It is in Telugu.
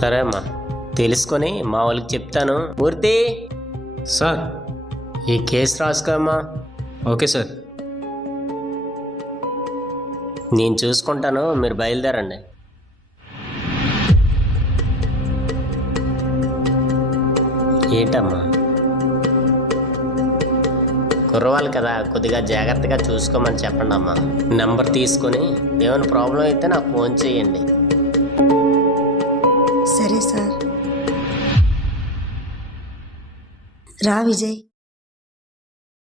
సరే అమ్మా, తెలుసుకొని మా వాళ్ళకి చెప్తాను. మూర్తి, సార్. ఈ కేసు రాసుకోమ్మా. Okay sir. నేను చూసుకుంటాను, మీరు బయలుదేరండి. ఏంటమ్మా, కుర్రవాళ్ళు కదా, కొద్దిగా జాగ్రత్తగా చూసుకోమని చెప్పండి అమ్మా. నెంబర్ తీసుకొని ఏమైనా ప్రాబ్లం అయితే నాకు ఫోన్ చేయండి. సరే సార్. రా విజయ్.